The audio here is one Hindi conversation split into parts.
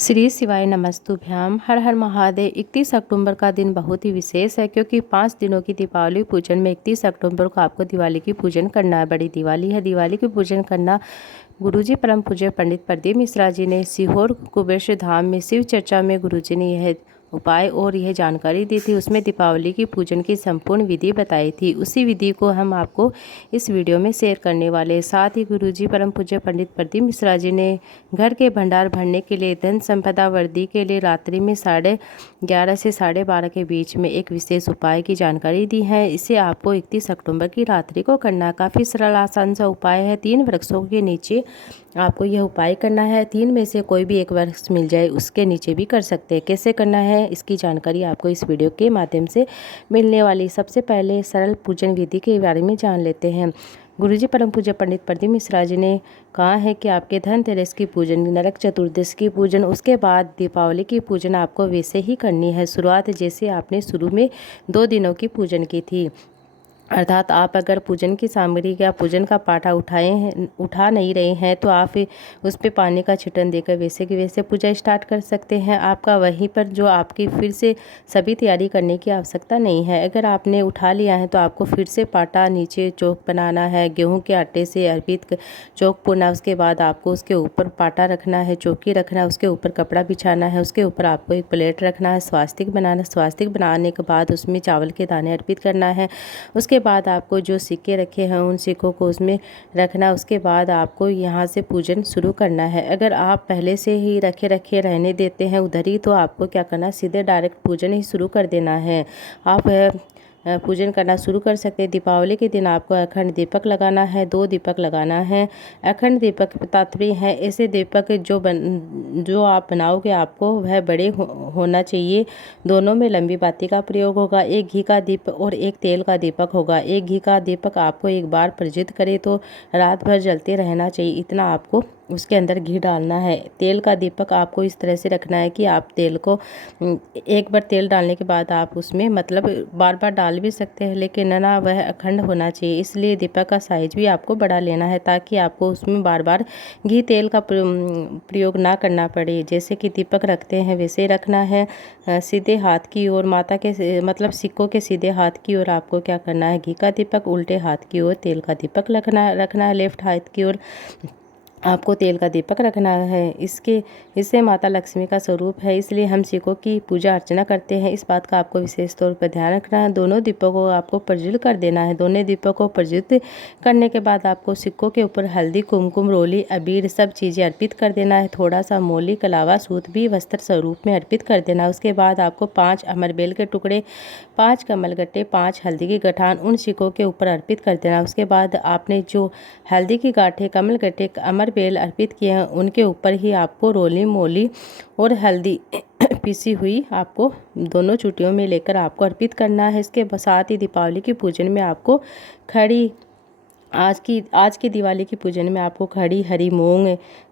श्री शिवाय नमस्तुभ्याम। हर हर महादेव। 31 अक्टूबर का दिन बहुत ही विशेष है क्योंकि 5 दिनों की दीपावली पूजन में 31 अक्टूबर को आपको दिवाली की पूजन करना है। बड़ी दिवाली है। दिवाली की पूजन करना गुरुजी परम पूज्य पंडित प्रदीप मिश्रा जी ने सीहोर कुबेर धाम में शिव चर्चा में गुरुजी ने यह उपाय और यह जानकारी दी थी। उसमें दीपावली की पूजन की संपूर्ण विधि बताई थी। उसी विधि को हम आपको इस वीडियो में शेयर करने वाले हैं। साथ ही गुरुजी परम पूज्य पंडित प्रदीप मिश्रा जी ने घर के भंडार भरने के लिए, धन संपदा वृद्धि के लिए रात्रि में 11:30 से 12:30 के बीच में एक विशेष उपाय की जानकारी दी है। इसे आपको 31 अक्टूबर की रात्रि को करना है। काफ़ी सरल आसान सा उपाय है। 3 वृक्षों के नीचे आपको यह उपाय करना है। 3 में से कोई भी एक वृक्ष मिल जाए उसके नीचे भी कर सकते हैं। कैसे करना है इसकी जानकारी आपको इस वीडियो के माध्यम से मिलने वाली। सबसे पहले सरल पूजन विधि के बारे में जान लेते हैं। गुरुजी परम पूज्य पंडित प्रदीप मिश्रा जी ने कहा है कि आपके धनतेरस की पूजन, नरक चतुर्दशी की पूजन, उसके बाद दीपावली की पूजन आपको वैसे ही करनी है। शुरुआत जैसे आपने शुरू में 2 दिनों की पूजन की थी। अर्थात आप अगर पूजन की सामग्री या पूजन का पाटा उठा नहीं रहे हैं तो आप उस पर पानी का छिटन देकर वैसे की वैसे पूजा स्टार्ट कर सकते हैं। आपका वहीं पर जो आपकी फिर से सभी तैयारी करने की आवश्यकता नहीं है। अगर आपने उठा लिया है तो आपको फिर से पाटा नीचे चौक बनाना है। गेहूं के आटे से अर्पित चौक पुरना, उसके बाद आपको उसके ऊपर पाटा रखना है, चौकी रखना है, उसके ऊपर कपड़ा बिछाना है, उसके ऊपर आपको एक प्लेट रखना है, स्वास्तिक बनाना है। स्वास्तिक बनाने के बाद उसमें चावल के दाने अर्पित करना है। उसके बाद आपको जो सिक्के रखे हैं उन सिक्कों को उसमें रखना। उसके बाद आपको यहाँ से पूजन शुरू करना है। अगर आप पहले से ही रखे रहने देते हैं उधर ही तो आपको क्या करना, सीधे डायरेक्ट पूजन ही शुरू कर देना है। आप पूजन करना शुरू कर सकते हैं। दीपावली के दिन आपको अखंड दीपक लगाना है। 2 दीपक लगाना है। अखंड दीपक तात्पर्य है ऐसे दीपक जो आप बनाओगे आपको वह बड़े होना चाहिए। दोनों में लंबी बाती का प्रयोग होगा। एक घी का दीप और एक तेल का दीपक होगा। एक घी का दीपक आपको एक बार प्रज्वलित करे तो रात भर जलते रहना चाहिए, इतना आपको उसके अंदर घी डालना है। तेल का दीपक आपको इस तरह से रखना है कि आप तेल को एक बार तेल डालने के बाद आप उसमें मतलब बार बार डाल भी सकते हैं, लेकिन ना वह अखंड होना चाहिए। इसलिए दीपक का साइज भी आपको बड़ा लेना है ताकि आपको उसमें बार बार घी तेल का प्रयोग ना करना पड़े। जैसे कि दीपक रखते हैं वैसे रखना है। सीधे हाथ की ओर माता के मतलब सिक्कों के सीधे हाथ की ओर आपको क्या करना है, घी का दीपक, उल्टे हाथ की ओर तेल का दीपक रखना है। लेफ्ट हाथ की ओर आपको तेल का दीपक रखना है। इससे माता लक्ष्मी का स्वरूप है, इसलिए हम सिक्कों की पूजा अर्चना करते हैं। इस बात का आपको विशेष तौर पर ध्यान रखना है। दोनों दीपकों को आपको प्रज्वलित कर देना है। दोनों दीपकों को प्रज्वलित करने के बाद आपको सिक्कों के ऊपर हल्दी, कुमकुम, रोली, अबीर सब चीज़ें अर्पित कर देना है। थोड़ा सा मौली के अलावा सूत भी वस्त्र स्वरूप में अर्पित कर देना है। उसके बाद आपको 5 अमरबेल के टुकड़े, 5 कमलगट्टे, 5 हल्दी की गठान उन सिक्कों के ऊपर अर्पित कर देना। उसके बाद आपने जो हल्दी की गांठें, कमलगट्टे, अमर बेल अर्पित किए हैं उनके ऊपर ही आपको रोली, मोली और हल्दी पीसी हुई आपको दोनों चुटियों में लेकर आपको अर्पित करना है। इसके साथ ही दीपावली की पूजन में आपको खड़ी आज की दिवाली की पूजन में आपको खड़ी हरी मूंग,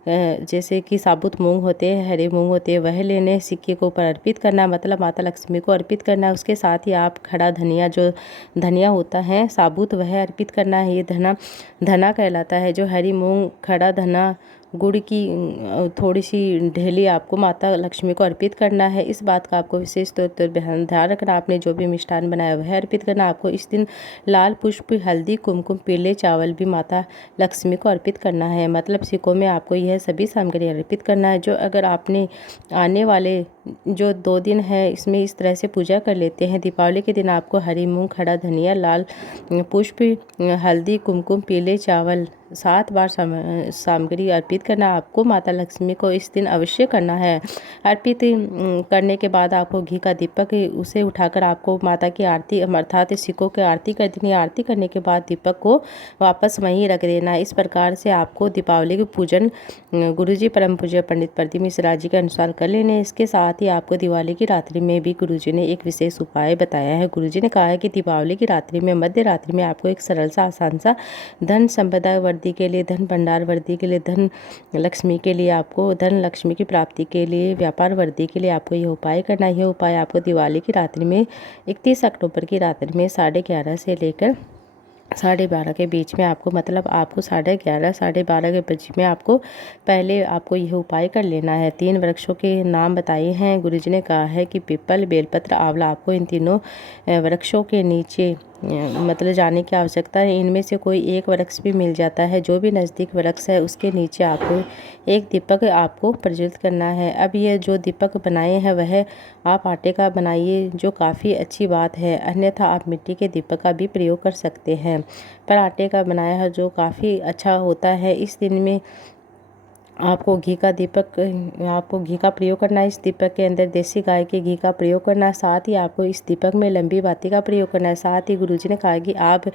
जैसे कि साबुत मूंग होते हैं, हरे मूंग होते हैं, वह लेने सिक्के को ऊपर अर्पित करना, मतलब माता लक्ष्मी को अर्पित करना। उसके साथ ही आप खड़ा धनिया, जो धनिया होता है साबुत, वह अर्पित करना है। ये धना कहलाता है। जो हरी मूंग, खड़ा धना, गुड़ की थोड़ी सी ढेली आपको माता लक्ष्मी को अर्पित करना है। इस बात का आपको विशेष तौर पर ध्यान रखना। आपने जो भी मिष्ठान बनाया वह अर्पित करना। आपको इस दिन लाल पुष्प, हल्दी, कुमकुम, पीले चावल भी माता लक्ष्मी को अर्पित करना है। मतलब सिक्कों में आपको यह सभी सामग्री अर्पित करना है। जो अगर आपने आने वाले जो 2 दिन है इसमें इस तरह से पूजा कर लेते हैं। दीपावली के दिन आपको हरी मूंग, खड़ा धनिया, लाल पुष्प, हल्दी, कुमकुम, पीले चावल 7 बार सामग्री अर्पित करना आपको माता लक्ष्मी को इस दिन अवश्य करना है। अर्पित करने के बाद आपको घी का दीपक उसे उठाकर आपको माता की आरती अर्थात सिक्कों की आरती कर देनी। आरती करने के बाद दीपक को वापस वहीं रख देना। इस प्रकार से आपको दीपावली की पूजन गुरुजी परम पूज्य पंडित प्रदीप मिश्रा जी के अनुसार कर लेने। इसके साथ ही आपको दिवाली की रात्रि में भी गुरुजी ने एक विशेष उपाय बताया है। गुरुजी ने कहा है कि दीपावली की रात्रि में, मध्य रात्रि में आपको एक सरल सा आसान सा धन संपदा वृद्धि के लिए, धन भंडार वृद्धि के लिए, धन लक्ष्मी के लिए, आपको धन लक्ष्मी की प्राप्ति के लिए, व्यापार वृद्धि के लिए आपको यह उपाय करना है। यह उपाय आपको दिवाली की रात्रि में 31 अक्टूबर की रात्रि में 11:30 से लेकर 12:30 के बीच में आपको, मतलब आपको 11:30 12:30 के बीच में आपको पहले आपको यह उपाय कर लेना है। 3 वृक्षों के नाम बताए हैं गुरुजी ने, कहा है कि पीपल, बेलपत्र, आंवला। आपको इन तीनों वृक्षों के नीचे मतलब जाने की आवश्यकता है। इनमें से कोई एक वृक्ष भी मिल जाता है, जो भी नज़दीक वृक्ष है उसके नीचे आपको एक दीपक आपको प्रज्वलित करना है। अब ये जो दीपक बनाए हैं वह आप आटे का बनाइए, जो काफ़ी अच्छी बात है, अन्यथा आप मिट्टी के दीपक का भी प्रयोग कर सकते हैं, पर आटे का बनाया है जो काफ़ी अच्छा होता है। इस दिन में आपको घी का प्रयोग करना है। इस दीपक के अंदर देसी गाय के घी का प्रयोग करना है। साथ ही आपको इस दीपक में लंबी बाती का प्रयोग करना है। साथ ही गुरुजी ने कहा कि आप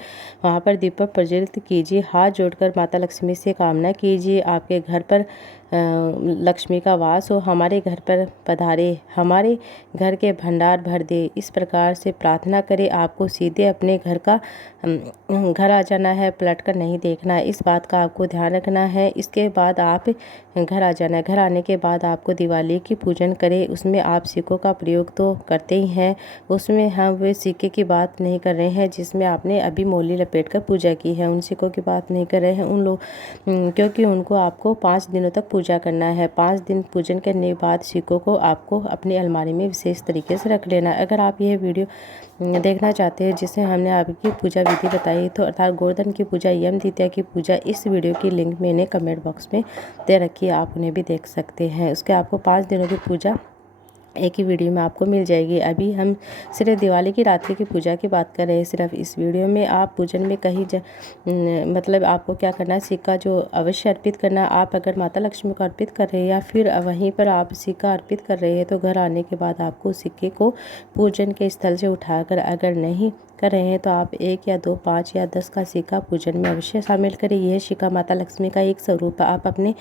वहाँ पर दीपक प्रज्वलित कीजिए, हाथ जोड़कर माता लक्ष्मी से कामना कीजिए, आपके घर पर लक्ष्मी का वास हो, हमारे घर पर पधारे, हमारे घर के भंडार भर दे। इस प्रकार से प्रार्थना करें। आपको सीधे अपने घर आ जाना है, पलट कर नहीं देखना है। इस बात का आपको ध्यान रखना है। इसके बाद आप घर आ जाना है। घर आने के बाद आपको दिवाली की पूजन करें। उसमें आप सिक्कों का प्रयोग तो करते ही हैं, उसमें हम वे सिक्के की बात नहीं कर रहे हैं जिसमें आपने अभी मोली लपेट कर पूजा की है, उन सिक्कों की बात नहीं कर रहे हैं। उन लोग क्योंकि उनको आपको 5 दिनों तक पूजा करना है। 5 दिन पूजन करने के बाद सिक्कों को आपको अपनी अलमारी में विशेष तरीके से रख लेना है। अगर आप यह वीडियो देखना चाहते हैं जिससे हमने आपकी पूजा विधि बताई, तो अर्थात गोवर्धन की पूजा, यम द्वितीया की पूजा, इस वीडियो की लिंक मैंने कमेंट बॉक्स में दे रखी है, आप उन्हें भी देख सकते हैं। उसके आपको 5 दिनों की पूजा एक ही वीडियो में आपको मिल जाएगी। अभी हम सिर्फ दिवाली की रात्रि की पूजा की बात कर रहे हैं सिर्फ इस वीडियो में। आप पूजन में कहीं मतलब आपको क्या करना है, सिक्का जो अवश्य अर्पित करना। आप अगर माता लक्ष्मी को अर्पित कर रहे हैं या फिर वहीं पर आप सिक्का अर्पित कर रहे हैं, तो घर आने के बाद आपको सिक्के को पूजन के स्थल से उठाकर, अगर नहीं कर रहे हैं तो आप 1 या 2, 5 या 10 का सिक्का पूजन में अवश्य शामिल करें। यह सिक्का माता लक्ष्मी का एक स्वरूप है। आप अपने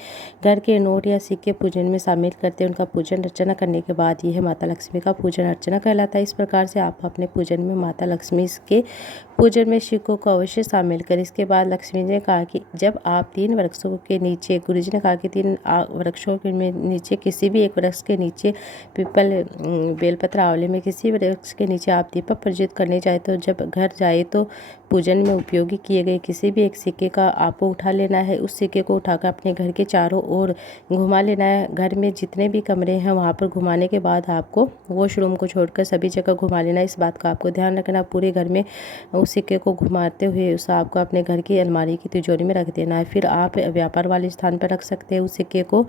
घर के नोट या सिक्के पूजन में शामिल करते हैं। उनका पूजन अर्चना करने के बाद यह माता लक्ष्मी का पूजन अर्चना कहलाता है। इस प्रकार से आप अपने पूजन में माता लक्ष्मी के पूजन में सिक्कों को अवश्य शामिल करें। इसके बाद लक्ष्मी जी ने कहा कि जब आप 3 वृक्षों के नीचे, गुरुजी ने कहा कि 3 वृक्षों के नीचे, किसी भी एक वृक्ष के नीचे, पीपल, बेलपत्र, आंवले में किसी वृक्ष के नीचे आप दीपक प्रज्वलित करने जाए, तो जब घर जाए तो पूजन में उपयोगी किए गए किसी भी एक सिक्के का आपको उठा लेना है। उस सिक्के को उठाकर अपने घर के चारों ओर घुमा लेना है। घर में जितने भी कमरे हैं वहाँ पर घुमाने के बाद आपको वॉशरूम को छोड़कर सभी जगह घुमा लेना है। इस बात का आपको ध्यान रखना। पूरे घर में उस सिक्के को घुमाते हुए उसे आपको अपने घर की अलमारी की तिजोरी में रख देना है। फिर आप व्यापार वाले स्थान पर रख सकते हैं उस सिक्के को।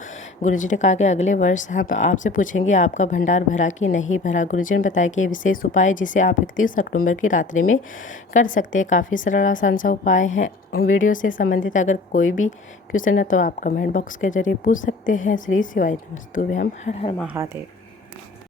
गुरुजी ने कहा कि अगले वर्ष हम आपसे पूछेंगे आपका भंडार भरा कि नहीं भरा। गुरुजी ने बताया कि ये विशेष उपाय जिसे आप 31 अक्टूबर की रात्रि में कर सकते हैं। काफ़ी सरल आसान सा उपाय है। वीडियो से संबंधित अगर कोई भी क्वेश्चन है तो आप कमेंट बॉक्स के जरिए पूछ सकते हैं। श्री शिवाय नमस्तुभ्यम। हर हर महादेव।